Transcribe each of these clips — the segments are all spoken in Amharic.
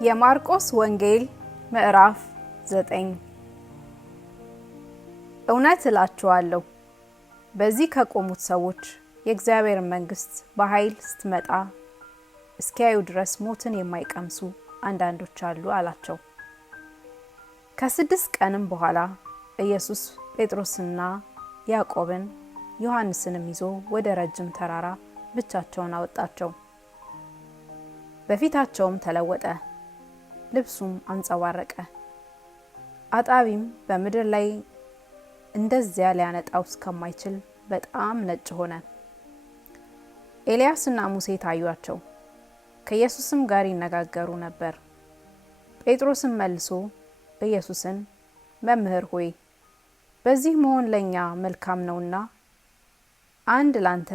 የማርቆስ ወንጌል ምዕራፍ 9። እውነት እላችኋለሁ በዚህ ከቆሙት ሰዎች የእግዚአብሔር መንግሥት በኃይል ስትመጣ እስኪያዩ ድረስ ሞትን የማይቀምሱ አንዳንዶች አሉ አላቸው። ከ6 ቀንም በኋላ ኢየሱስ ጴጥሮስና ያዕቆብን ዮሐንስንም ይዞ ወደ ረጅም ተራራ ብቻቸውን አወጣቸው። በፊታቸውም ተለወጠ፣ ልብሱም አንጸባረቀ፣ አጣቢም በምድር ላይ እንደዚያ ሊያነጣው እስከማይችል በጣም ነጭ ሆነ። ኤልያስና ሙሴ ታዩአቸው፣ ከኢየሱስም ጋር ይነጋገሩ ነበር። ጴጥሮስም መልሶ ኢየሱስን መምህር ሆይ በዚህ መሆን ለኛ መልካም ነውና አንድ ላንተ፣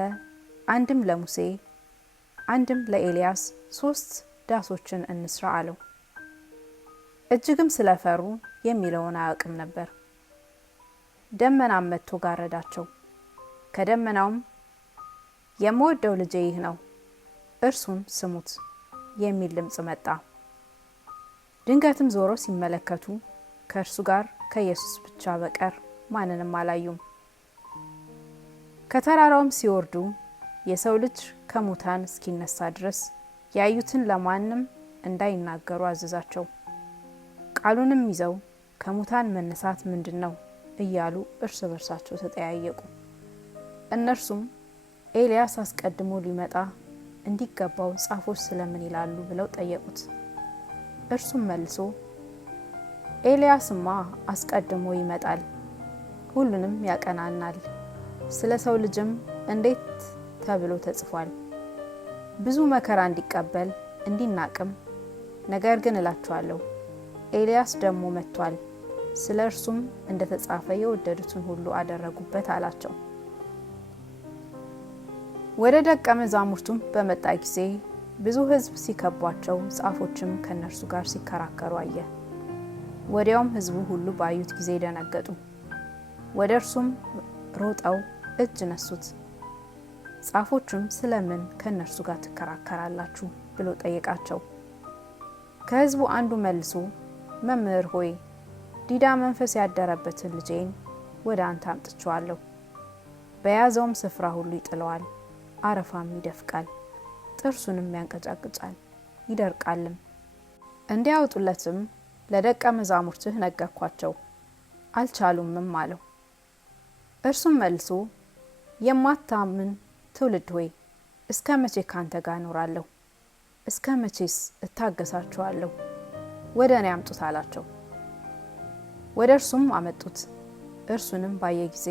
አንድም ለሙሴ፣ አንድም ለኤልያስ 3 ዳሶችን እንስራ አለው። እጅግም ስለፈሩ የሚለውን አያውቅም ነበር። ደመናም መጥቶ ጋረዳቸው። ከደመናውም የምወደው ልጄ ይህ ነው፣ እርሱን ስሙት የሚል ድምጽ መጣ። ድንገትም ዞሮ ሲመለከቱ ከእርሱ ጋር ከኢየሱስ ብቻ በቀር ማንንም አላዩም። ከተራራውም ሲወርዱ የሰው ልጅ ከሙታን እስኪነሳ ድረስ ያዩትን ለማንም እንዳይናገሩ አዘዛቸው። ቃሉንም ይዘው ከሙታን መነሳት ምንድነው እያሉ እርስ በርሳቸው ተጠያየቁ። እነርሱም ኤልያስ አስቀድሞ ሊመጣ እንዲገባው ጻፎች ስለምን ይላሉ ብለው ጠየቁት። እርሱም መልሶ ኤልያስማ አስቀድሞ ይመጣል፣ ሁሉንም ያቀናናል፣ ስለ ሰው ልጅም እንዴት ተብሎ ተጽፏል፣ ብዙ መከራ እንዲቀበል እንዲናቅም። ነገር ግን እላችኋለሁ ኤልያስ ደግሞ መጥቷል፣ ስለ እርሱም እንደተጻፈ የወደዱትን ሁሉ አደረጉበት አላቸው። ወደ ደቀ መዛሙርቱም በመጣ ጊዜ ብዙ ሕዝብ ሲከቧቸው፣ ጻፎችም ከነርሱ ጋር ሲከራከሩ አየ። ወዲያውም ሕዝቡ ሁሉ ባዩት ጊዜ ደነገጡ። ወደ እርሱም ሮጠው እጅ ነሱት። ጻፎቹም ስለምን ከነርሱ ጋር ትከራከራላችሁ ብሎ ጠየቃቸው። ከሕዝቡ አንዱ መልሶ መምህር ሆይ ዲዳ መንፈስ ያደረበትን ልጄን ወደ አንተ አምጥቼዋለሁ። በያዘውም ስፍራ ሁሉ ይጥለዋል፣ አረፋም ይደፍቃል፣ ጥርሱንም ያንቀጫቅጫል፣ ይደርቃልም። እንዲያወጡለትም ለደቀ መዛሙርትህ ነገርኳቸው፣ አልቻሉምም አለው። እርሱም መልሶ የማታምን ትውልድ ሆይ እስከ መቼ ካንተ ጋር እኖራለሁ? እስከ መቼስ እታገሳችኋለሁ? ወደ እኔ አምጡት አላቸው። ወደ እርሱም አመጡት። እርሱንም ባየ ጊዜ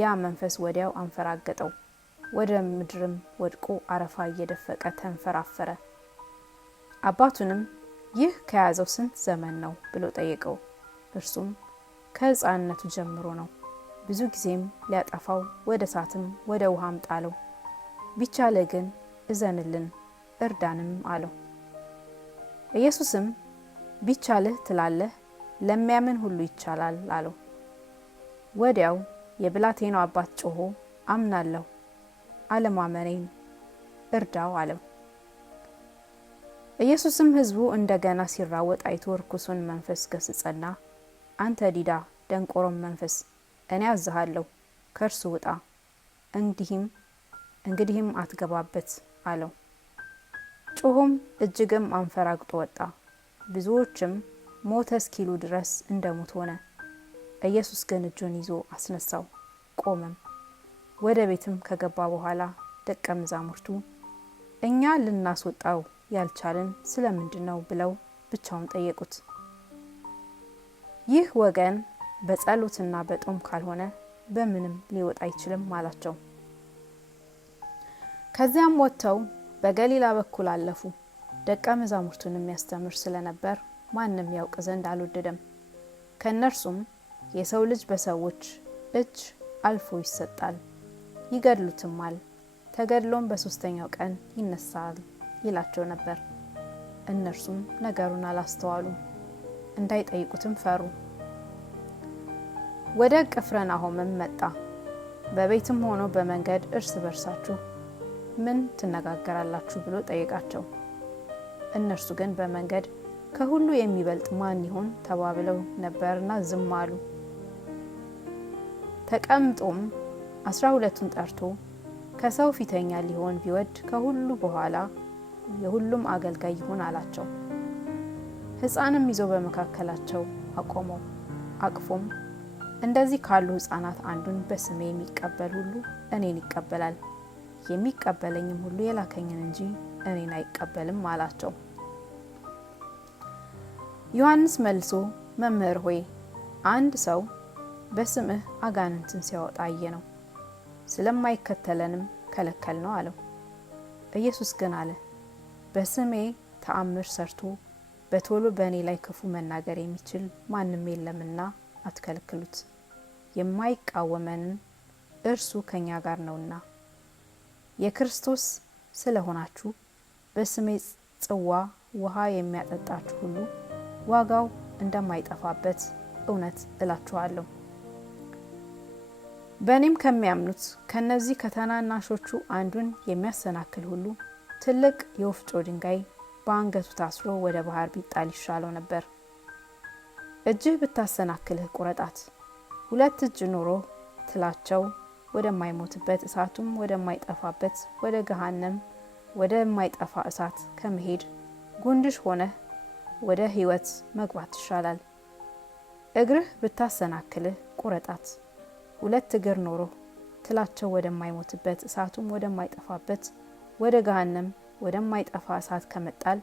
ያ መንፈስ ወዲያው አንፈራገጠው፣ ወደ ምድርም ወድቆ አረፋ እየደፈቀ ተንፈራፈረ። አባቱንም ይህ ከያዘው ስንት ዘመን ነው ብሎ ጠየቀው። እርሱም ከሕፃንነቱ ጀምሮ ነው፣ ብዙ ጊዜም ሊያጠፋው ወደ እሳትም ወደ ውሃም ጣለው። ቢቻልህ ግን እዘንልን እርዳንም አለው። ኢየሱስም ቢቻልህ ትላለህ፣ ለሚያምን ሁሉ ይቻላል አለው። ወዲያው የብላቴናው አባት ጮሆ አምናለሁ፣ አለማመኔን እርዳው አለው። ኢየሱስም ሕዝቡ እንደገና ሲራወጥ አይቶ ርኩሱን መንፈስ ገሰጸና አንተ ዲዳ ደንቆሮም መንፈስ እኔ አዝሃለሁ፣ ከእርሱ ውጣ፣ እንግዲህም አትገባበት አለው። ጮሆም እጅግም አንፈራግጦ ወጣ። ብዙዎችም ሞተ እስኪሉ ድረስ እንደሞት ሆነ። ኢየሱስ ግን እጁን ይዞ አስነሳው፣ ቆመም። ወደ ቤትም ከገባ በኋላ ደቀ መዛሙርቱ እኛ ልናስወጣው ያልቻልን ስለምንድን ነው ብለው ብቻውን ጠየቁት። ይህ ወገን በጸሎትና በጦም ካልሆነ በምንም ሊወጣ አይችልም አላቸው። ከዚያም ወጥተው በገሊላ በኩል አለፉ። ደቀ መዛሙርቱን የሚያስተምር ስለነበር ማንም ያውቅ ዘንድ አልወደደም። ከነርሱም የሰው ልጅ በሰዎች እጅ አልፎ ይሰጣል፣ ይገድሉትማል፣ ተገድሎም በ3ኛው ቀን ይነሳል ይላቸው ነበር። እነርሱም ነገሩን አላስተዋሉም፣ እንዳይጠይቁትም ፈሩ። ወደ ቅፍርናሆምም መጣ። በቤትም ሆኖ በመንገድ እርስ በርሳችሁ ምን ትነጋገራላችሁ ብሎ ጠየቃቸው። እነርሱ ግን በመንገድ ከሁሉ የሚበልጥ ማን ይሆን ተባብለው ነበርና ዝም አሉ። ተቀምጦም 12ቱን ጠርቶ ከሰው ፊተኛ ሊሆን ቢወድ ከሁሉ በኋላ የሁሉም አገልጋይ ይሁን አላቸው። ሕፃንም ይዞ በመካከላቸው አቆመው። አቅፎም እንደዚህ ካሉ ሕፃናት አንዱን በስሜ የሚቀበል ሁሉ እኔን ይቀበላል፣ የሚቀበለኝም ሁሉ የላከኝን እንጂ እኔን አይቀበልም አላቸው። ዮሐንስ መልሶ መምህር ሆይ አንድ ሰው በስምህ አጋንንትን ሲያወጣ አየነው፣ ስለማይከተለንም ከለከል ነው አለው። ኢየሱስ ግን አለ፣ በስሜ ተአምር ሰርቶ በቶሎ በእኔ ላይ ክፉ መናገር የሚችል ማንም የለምና አትከልክሉት። የማይቃወመንን እርሱ ከኛ ጋር ነውና። የክርስቶስ ስለሆናችሁ በስሜ ጽዋ ውሃ የሚያጠጣችሁ ሁሉ ዋጋው እንደማይጠፋበት እውነት እላችኋለሁ። በእኔም ከሚያምኑት ከነዚህ ከታናናሾቹ አንዱን የሚያሰናክል ሁሉ ትልቅ የወፍጮ ድንጋይ በአንገቱ ታስሮ ወደ ባህር ቢጣል ይሻለው ነበር። እጅህ ብታሰናክልህ ቁረጣት። 2 እጅ ኖሮ ትላቸው ወደማይሞትበት እሳቱም ወደማይጠፋበት ወደ ገሃነም ወደማይጠፋ እሳት ከመሄድ ጉንድሽ ሆነህ ወደ ሕይወት መግባት ይሻላል። እግርህ ብታሰናክልህ ቁረጣት። 2 እግር ኖሮ ትላቸው ወደማይሞትበት እሳቱም ወደማይጠፋበት ወደ ገሃነም ወደማይጠፋ እሳት ከመጣል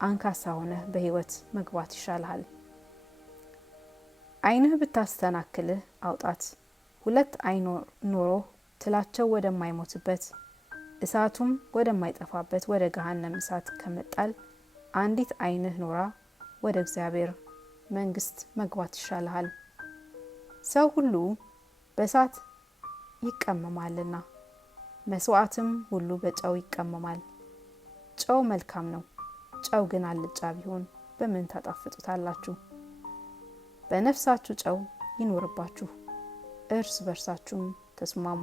አንካሳ ሆነህ በሕይወት መግባት ይሻልሃል። ዓይንህ ብታስተናክልህ አውጣት። 2 ዓይን ኖሮ ትላቸው ወደማይሞትበት እሳቱም ወደማይጠፋበት ወደ ገሃነም እሳት ከመጣል አንዲት ዓይንህ ኖራ ወደ እግዚአብሔር መንግስት መግባት ይሻልሃል። ሰው ሁሉ በእሳት ይቀመማልና መስዋዕትም ሁሉ በጨው ይቀመማል። ጨው መልካም ነው፣ ጨው ግን አልጫ ቢሆን በምን ታጣፍጡታላችሁ? በነፍሳችሁ ጨው ይኖርባችሁ፣ እርስ በርሳችሁም ተስማሙ።